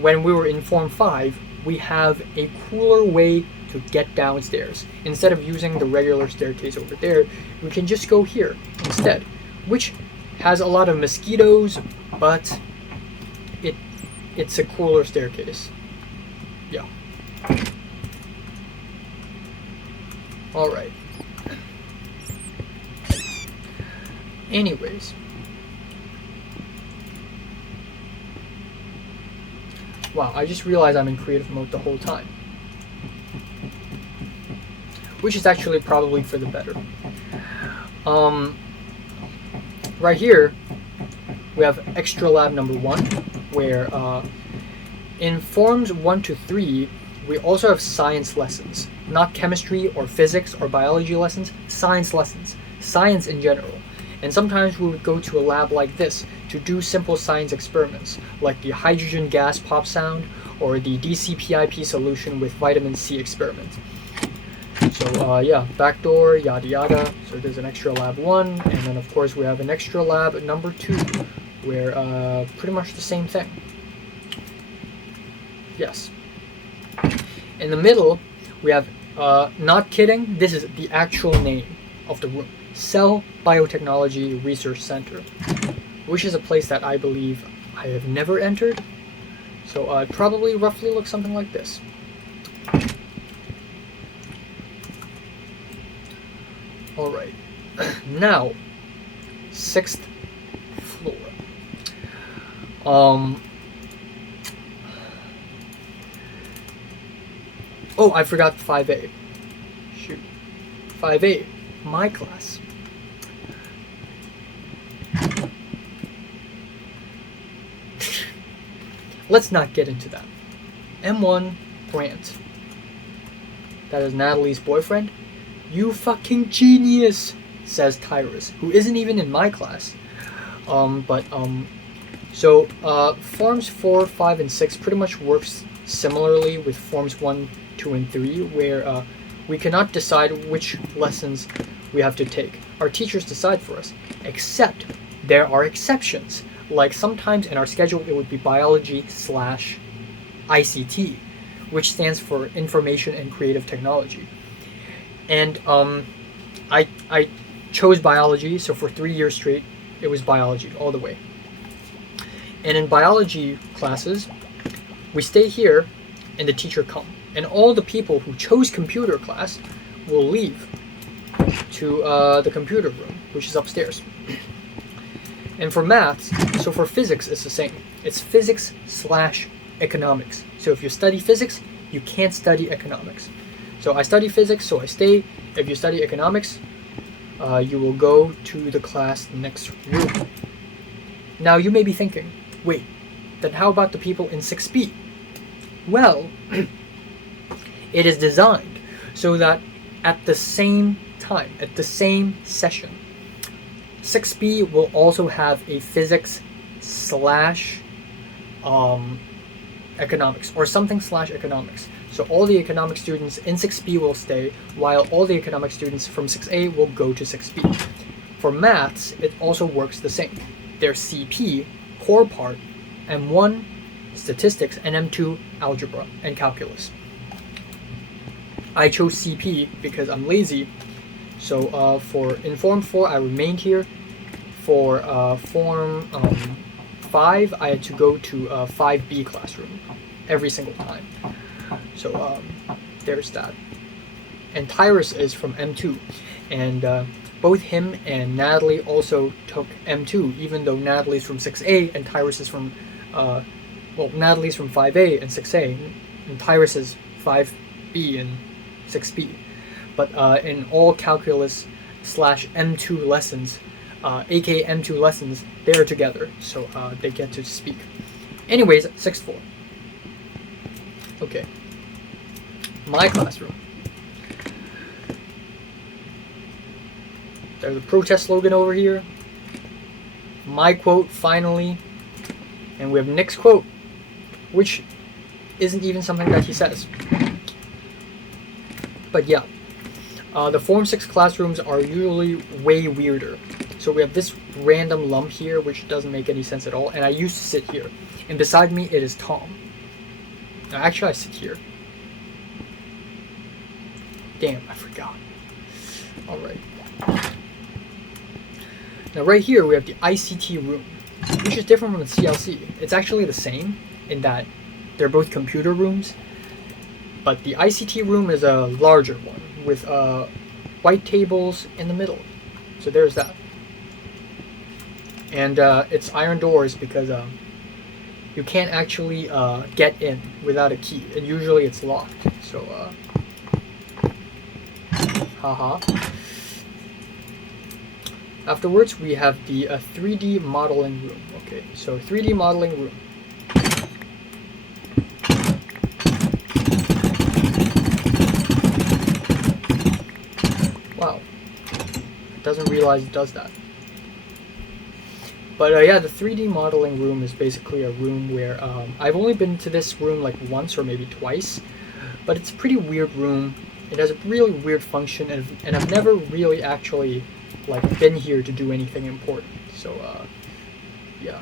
when we were in Form 5, we have a cooler way to get downstairs. Instead of using the regular staircase over there, we can just go here instead, which has a lot of mosquitoes, but it's a cooler staircase. Yeah. Alright. Anyways. Wow, I just realized I'm in creative mode the whole time. Which is actually probably for the better. Right here, we have Extra Lab number 1, where in Forms 1 to 3, we also have science lessons. Not chemistry or physics or biology lessons, science lessons. Science in general. And sometimes we would go to a lab like this to do simple science experiments, like the hydrogen gas pop sound or the DCPIP solution with vitamin C experiment. So yeah, back door, yada yada. So there's an Extra Lab 1, and then of course we have an Extra Lab number 2, where pretty much the same thing. Yes. In the middle, we have, not kidding, this is the actual name of the room. Cell Biotechnology Research Center, which is a place that I believe I have never entered. So it probably roughly looks something like this. Alright, now, 6th floor. Oh, I forgot 5A. Shoot. 5A, my class. Let's not get into that. M1 Brant. That is Natalie's boyfriend. You fucking genius, says Tyrus, who isn't even in my class. So Forms 4, 5, and 6 pretty much works similarly with Forms 1, 2, and 3, where we cannot decide which lessons we have to take. Our teachers decide for us, except there are exceptions. Like sometimes in our schedule it would be biology/ICT, which stands for Information and Creative Technology. And I chose biology, so for 3 years straight it was biology all the way. And in biology classes, we stay here and the teacher comes. And all the people who chose computer class will leave to the computer room, which is upstairs. And for maths, so for physics, it's the same. It's physics/economics. So if you study physics, you can't study economics. So I study physics, so I stay. If you study economics, you will go to the class next room. Now you may be thinking, wait, then how about the people in 6B? Well, it is designed so that at the same time, at the same session, 6B will also have a physics/economics or something/economics. So all the economics students in 6B will stay, while all the economics students from 6A will go to 6B. For maths, it also works the same. There's CP, core part, M1, statistics, and M2, algebra and calculus. I chose CP because I'm lazy. So in Form 4, I remained here. for Form 5, I had to go to 5B classroom every single time. So there's that. And Tyrus is from M2, and both him and Natalie also took M2, even though Natalie's from 6A and Tyrus is from, Natalie's from 5A and 6A, and Tyrus is 5B and 6B. But in all calculus / M2 lessons, aka M2 lessons, they're together, so they get to speak. Anyways, 6th-4. Okay. My classroom. There's a protest slogan over here. My quote, finally. And we have Nick's quote, which isn't even something that he says. But yeah. The Form 6 classrooms are usually way weirder. So we have this random lump here, which doesn't make any sense at all. And I used to sit here. And beside me, it is Tom. Now, actually, I sit here. Damn, I forgot. Alright. Now right here, we have the ICT room, which is different from the CLC. It's actually the same in that they're both computer rooms. But the ICT room is a larger one with white tables in the middle. So there's that. And it's iron doors because you can't actually get in without a key. And usually it's locked. So, haha. Afterwards, we have the 3D modeling room. Okay, so 3D modeling room. Wow. Doesn't realize it does that. But yeah, the 3D modeling room is basically a room where I've only been to this room like once or maybe twice, but it's a pretty weird room. It has a really weird function, and I've never really actually like been here to do anything important. So yeah.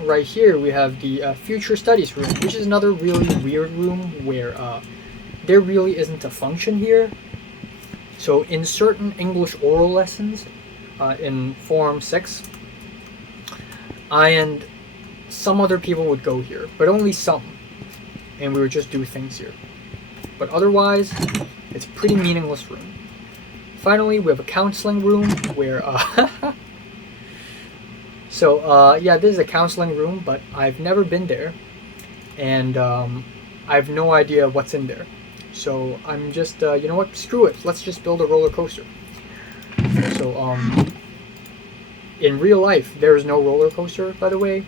Right here we have the future studies room, which is another really weird room where there really isn't a function here. So in certain English oral lessons in Form 6, I and some other people would go here, but only some, and we would just do things here. But otherwise, it's a pretty meaningless room. Finally, we have a counseling room where, yeah, this is a counseling room, but I've never been there, and I have no idea what's in there. So I'm just, you know what, screw it, let's just build a roller coaster. So, in real life, there's no roller coaster, by the way,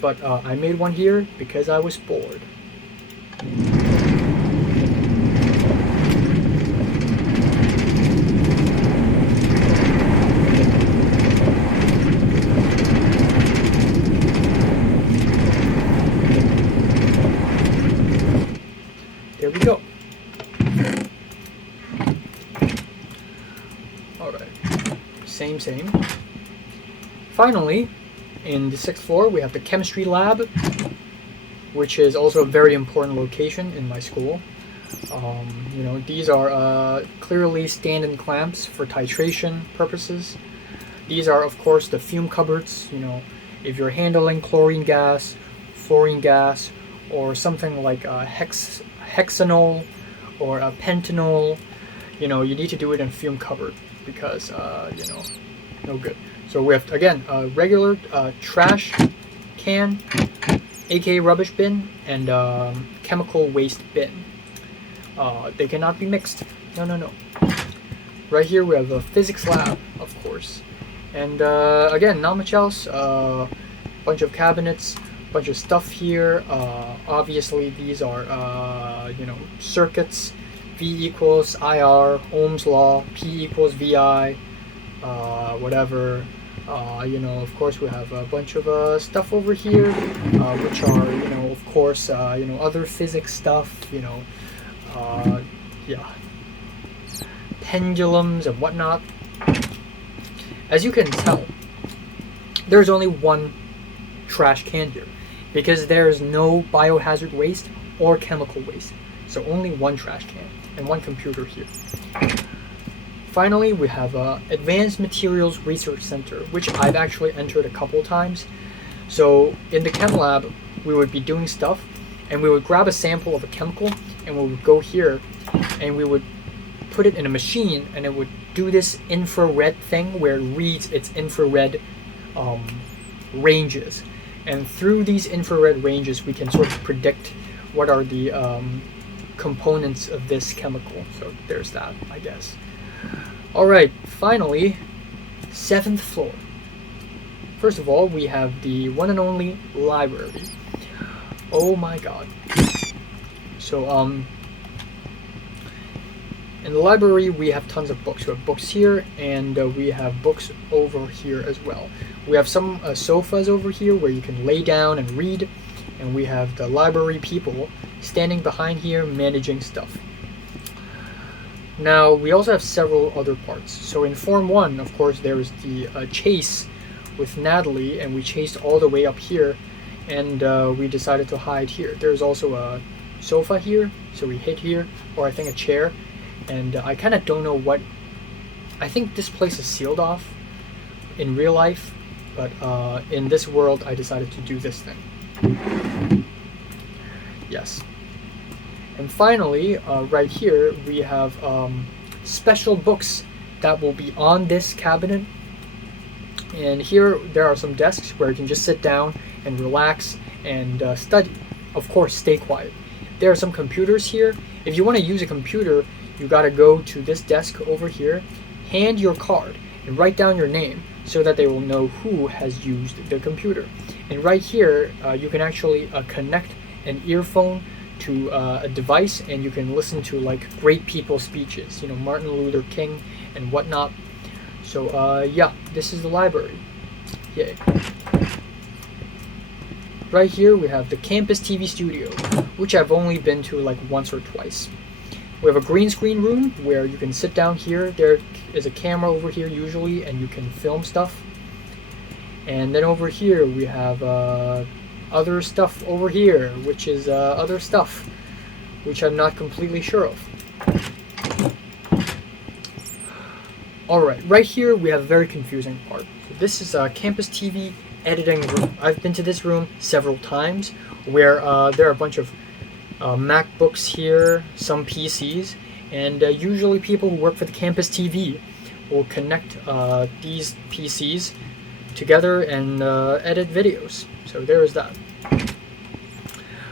but I made one here because I was bored. There we go. Alright. Same. Finally, in the 6th floor, we have the chemistry lab, which is also a very important location in my school. You know, these are clearly stand-in clamps for titration purposes. These are, of course, the fume cupboards. You know, if you're handling chlorine gas, fluorine gas, or something like hexanol or pentanol, you know, you need to do it in fume cupboard because, you know, no good. So we have, again, a regular trash can, aka rubbish bin, and chemical waste bin. They cannot be mixed. No. Right here we have a physics lab, of course. And again, not much else. Bunch of cabinets, bunch of stuff here. Obviously these are, you know, circuits. V equals IR, Ohm's law, P equals VI, whatever. You know, of course we have a bunch of stuff over here, which are, you know, of course, you know, other physics stuff, you know, yeah, pendulums and whatnot. As you can tell, there's only one trash can here because there's no biohazard waste or chemical waste. So only one trash can and one computer here. Finally, we have Advanced Materials Research Center, which I've actually entered a couple times. So in the chem lab, we would be doing stuff, and we would grab a sample of a chemical, and we would go here, and we would put it in a machine, and it would do this infrared thing where it reads its infrared ranges. And through these infrared ranges, we can sort of predict what are the components of this chemical. So there's that, I guess. All right, finally, 7th floor. First of all, we have the one and only library. Oh my god. So, in the library, we have tons of books. We have books here, and we have books over here as well. We have some sofas over here where you can lay down and read, and we have the library people standing behind here managing stuff. Now, we also have several other parts. So in Form 1, of course, there was the chase with Natalie, and we chased all the way up here, and we decided to hide here. There's also a sofa here, so we hid here, or I think a chair, and I kind of don't know what... I think this place is sealed off in real life, but in this world, I decided to do this thing. Yes. And finally, right here, we have special books that will be on this cabinet. And here, there are some desks where you can just sit down and relax and study. Of course, stay quiet. There are some computers here. If you want to use a computer, you got to go to this desk over here, hand your card, and write down your name so that they will know who has used the computer. And right here, you can actually connect an earphone to a device, and you can listen to like great people speeches, you know, Martin Luther King and whatnot. So yeah, this is the library. Yay. Right here we have the campus TV studio, which I've only been to like once or twice. We have a green screen room where you can sit down here. There is a camera over here usually, and you can film stuff. And then over here we have other stuff over here, which is other stuff, which I'm not completely sure of. Alright, right here we have a very confusing part. So this is a campus TV editing room. I've been to this room several times, where there are a bunch of MacBooks here, some PCs, and usually people who work for the campus TV will connect these PCs together and edit videos. So there is that.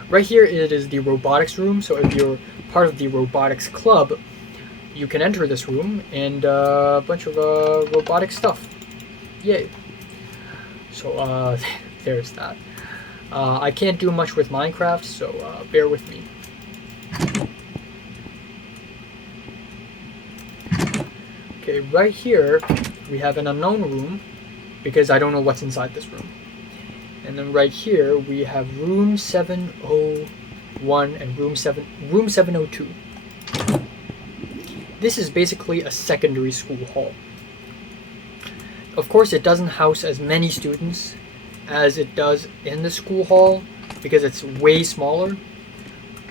Right here it is the Robotics Room, so if you're part of the Robotics Club, you can enter this room, and a bunch of robotic stuff. Yay. So there's that. I can't do much with Minecraft, so bear with me. Okay, right here we have an unknown room, because I don't know what's inside this room. And then right here we have room 701 and room 702. This is basically a secondary school hall. Of course, it doesn't house as many students as it does in the school hall because it's way smaller,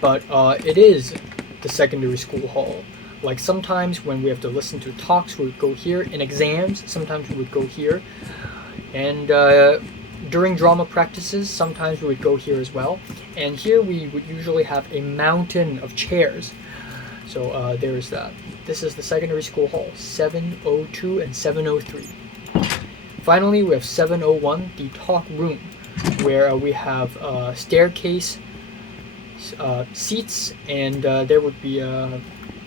but it is the secondary school hall. Like sometimes when we have to listen to talks, we would go here. In exams, sometimes we would go here. And during drama practices, sometimes we would go here as well. And here we would usually have a mountain of chairs. So there's that. This is the secondary school hall, 702 and 703. Finally, we have 701, the talk room, where we have staircase seats, and there would be a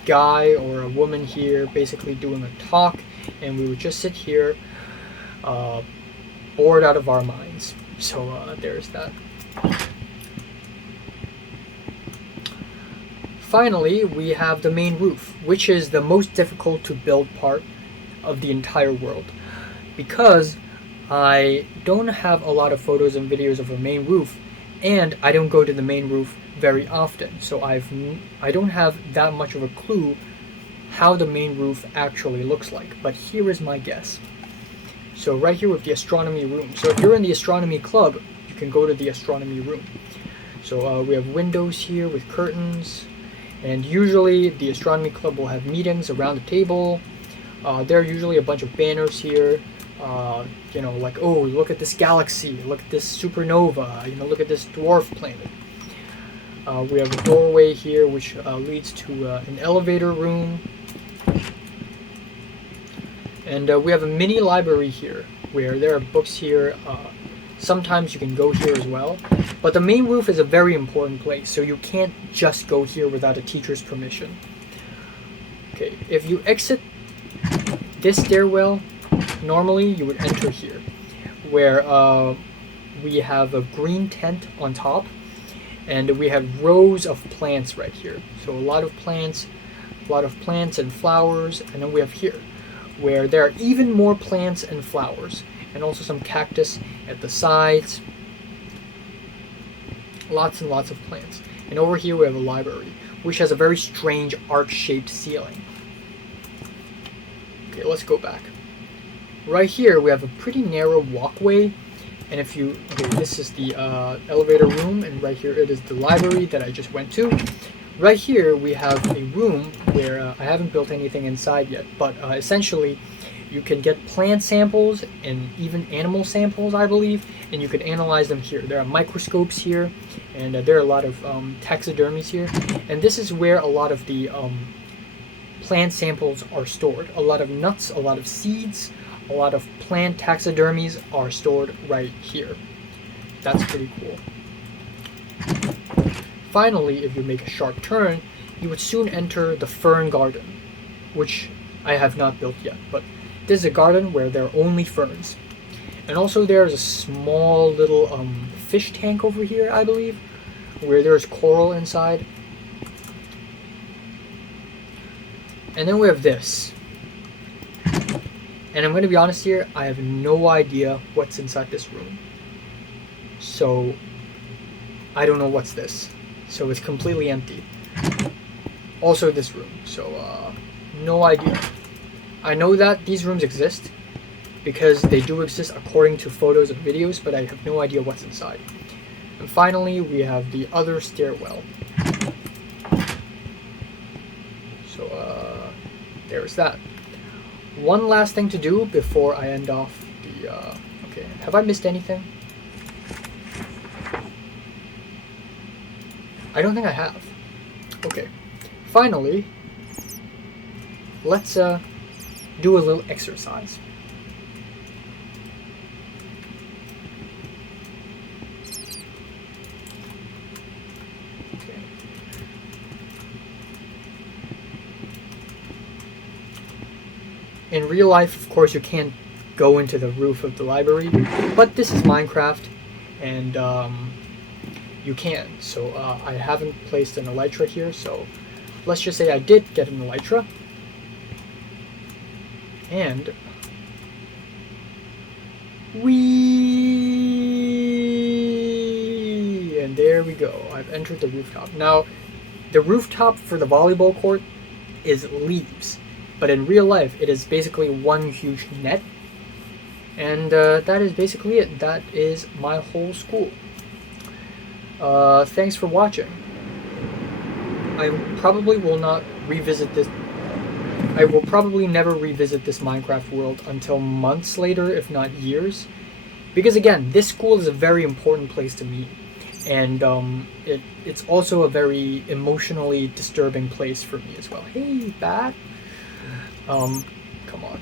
guy or a woman here basically doing a talk, and we would just sit here bored out of our minds. So there's that. Finally, we have the main roof, which is the most difficult to build part of the entire world, because I don't have a lot of photos and videos of a main roof, and I don't go to the main roof very often, so I don't have that much of a clue how the main roof actually looks like. But here is my guess. So right here with the Astronomy Room. So if you're in the Astronomy Club, you can go to the Astronomy Room. So we have windows here with curtains, and usually the Astronomy Club will have meetings around the table There are usually a bunch of banners here. Like, oh, look at this galaxy, look at this supernova, look at this dwarf planet. We have a doorway here which leads to an elevator room. And we have a mini library here where there are books here. Sometimes you can go here as well. But the main roof is a very important place, so you can't just go here without a teacher's permission. Okay, if you exit this stairwell, normally you would enter here, where we have a green tent on top, and we have rows of plants right here. So a lot of plants and flowers, and then we have here, where there are even more plants and flowers, and also some cactus at the sides. Lots and lots of plants. And over here we have a library, which has a very strange arch-shaped ceiling. Okay, let's go back. Right here we have a pretty narrow walkway, and this is the elevator room, and right here it is the library that I just went to. Right here we have a room where I haven't built anything inside yet, but essentially you can get plant samples and even animal samples, I believe, and you can analyze them here. There are microscopes here, and there are a lot of taxidermies here, and this is where a lot of the plant samples are stored. A lot of nuts, a lot of seeds, a lot of plant taxidermies are stored right here. That's pretty cool. Finally, if you make a sharp turn, you would soon enter the Fern Garden, which I have not built yet, but this is a garden where there are only ferns. And also there's a small little fish tank over here, I believe, where there's coral inside. And then we have this. And I'm going to be honest here, I have no idea what's inside this room. So, I don't know what's this. So it's completely empty. Also this room, so no idea. I know that these rooms exist because they do exist according to photos and videos, but I have no idea what's inside. And finally, we have the other stairwell. So there's that. One last thing to do before I end off the... okay, have I missed anything? I don't think I have. Okay. Finally, let's do a little exercise. Okay. In real life, of course, you can't go into the roof of the library, but this is Minecraft, and you can. So I haven't placed an elytra here, so let's just say I did get an elytra. And and there we go. I've entered the rooftop. Now, the rooftop for the volleyball court is leaves, but in real life it is basically one huge net. And that is basically it. That is my whole school. Thanks for watching. I probably will not revisit this. I will probably never revisit this Minecraft world until months later, if not years. Because again, this school is a very important place to me. And it's also a very emotionally disturbing place for me as well. Hey, Bat! Come on.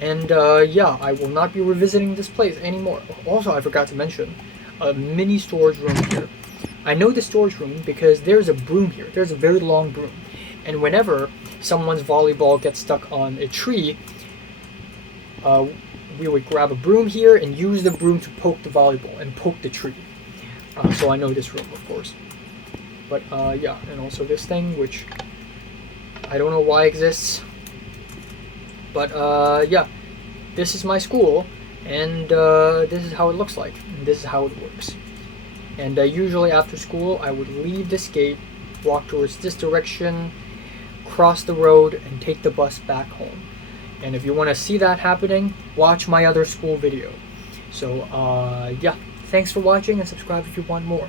And yeah, I will not be revisiting this place anymore. Also, I forgot to mention, a mini storage room here. I know the storage room because there's a broom here. There's a very long broom. And whenever someone's volleyball gets stuck on a tree, we would grab a broom here and use the broom to poke the volleyball and poke the tree. So I know this room, of course. But yeah, and also this thing, which I don't know why exists. But yeah, this is my school, and this is how it looks like, and this is how it works. And usually after school, I would leave this gate, walk towards this direction, cross the road, and take the bus back home. And if you want to see that happening, watch my other school video. So yeah, thanks for watching, and subscribe if you want more.